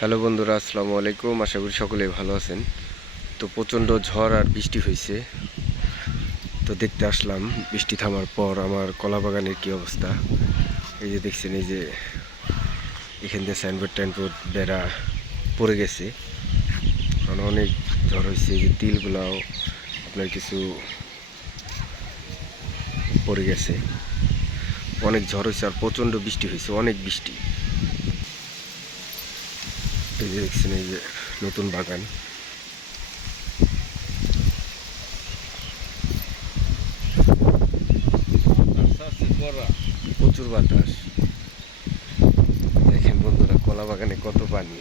Hello বন্ধুরা, আসসালামু আলাইকুম। আশা করি সকলেই ভালো আছেন। তো প্রচণ্ড ঝড় আর বৃষ্টি হয়েছে, তো দেখতে আসলাম বৃষ্টি থামার পর আমার কলা বাগানের কী অবস্থা। এই যে দেখছেন, এই যে এখান দিয়ে সাইনবোর্ড টাইনবোর্ড বেড়া পড়ে গেছে, কারণ অনেক ঝড় হয়েছে। এই যে তিলগুলাও আপনার কিছু পড়ে গেছে, অনেক ঝড় হয়েছে আর প্রচণ্ড বৃষ্টি হয়েছে, অনেক বৃষ্টি। এই যে দেখছেন, এই যে নতুন বাগান, প্রচুর বাতাস। দেখেন বন্ধুরা, কলা বাগানে কত পানি।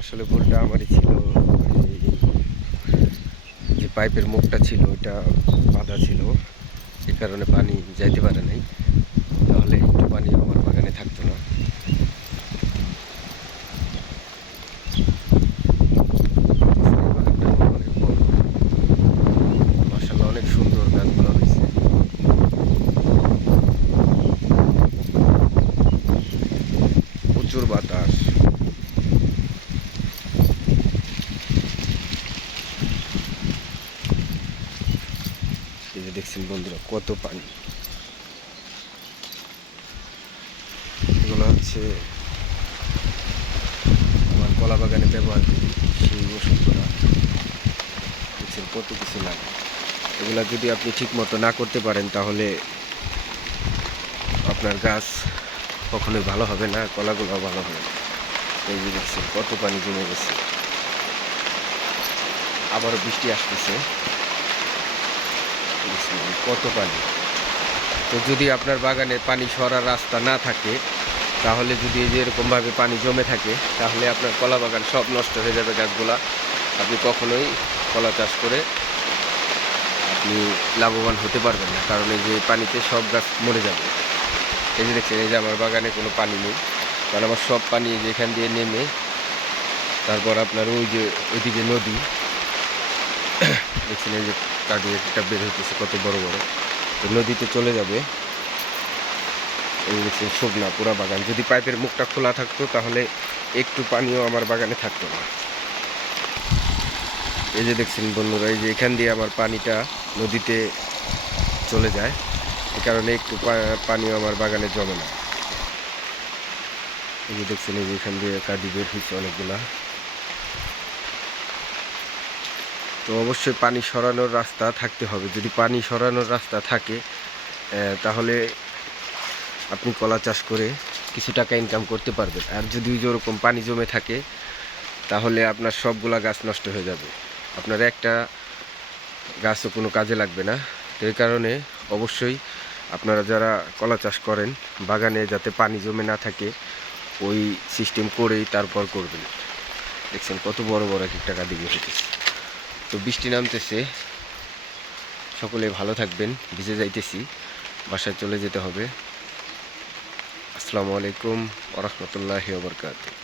আসলে ভুলটা আমারই ছিল, যে পাইপের মুখটা ছিল ওইটা বাঁধা ছিল, এ কারণে পানি যাইতে পারে নাই, তাহলে একটু পানি আমার বাগানে থাকতো না। মাশাআল্লাহ, অনেক সুন্দর গাছগুলো হয়েছে। প্রচুর বাতাস। এই যে দেখছেন বন্ধুরা, কত পানি। এগুলো হচ্ছে আমার কলা বাগানে ব্যবহার করি সেই ওষুধগুলো। দেখছেন কত কিছু লাগে। এগুলা যদি আপনি ঠিক মতো না করতে পারেন, তাহলে আপনার গাছ কখনোই ভালো হবে না, কলাগুলো ভালো হবে না। এই যে দেখছেন কত পানি জমে গেছে, আবারও বৃষ্টি আসতেছে, কত পানি। তো যদি আপনার বাগানে পানি সরার রাস্তা না থাকে, তাহলে যদি এই যে এরকমভাবে পানি জমে থাকে, তাহলে আপনার কলা বাগান সব নষ্ট হয়ে যাবে, গাছগুলা। আপনি কখনোই কলা চাষ করে আপনি লাভবান হতে পারবেন না, কারণ এই যে পানিতে সব গাছ মরে যাবে। এই যে দেখছেন, এই যে আমার বাগানে কোনো পানি নেই, কারণ আমার সব পানি যেখান দিয়ে নেমে তারপর আপনার ওই যে ওইদিকে নদী দেখছেন, এই যে কাটি একটা বের হইতেছে কত বড় বড়, তো নদীতে চলে যাবে। এই দেখছেন শুকনা পুরা বাগান। যদি পাইপের মুখটা খোলা থাকতো, তাহলে একটু পানিও আমার বাগানে থাকতো না। এই যে দেখছেন বন্ধুরা, এই যে এখান দিয়ে আমার পানিটা নদীতে চলে যায়, এই কারণে একটু পানিও আমার বাগানে জমে না। এই যে দেখছেন, এই যে এখান দিয়ে কাদি বের হয়েছে অনেকগুলা। তো অবশ্যই পানি সরানোর রাস্তা থাকতে হবে। যদি পানি সরানোর রাস্তা থাকে, তাহলে আপনি কলা চাষ করে কিছু টাকা ইনকাম করতে পারবেন। আর যদি ওরকম পানি জমে থাকে, তাহলে আপনার সবগুলা গাছ নষ্ট হয়ে যাবে, আপনার একটা গাছও কোনো কাজে লাগবে না। তো এই কারণে অবশ্যই আপনারা যারা কলা চাষ করেন, বাগানে যাতে পানি জমে না থাকে, ওই সিস্টেম করেই তারপর করবেন। দেখছেন কত বড় বড় এক একটা কাঁদি বের হইতেছে। তো বৃষ্টি নামতেছে, সকলে ভালো থাকবেন। ভিজে যাইতেছি, বাসায় চলে যেতে হবে। আসসালামু আলাইকুম ওয়া রাহমাতুল্লাহি ওয়া বারাকাতুহু।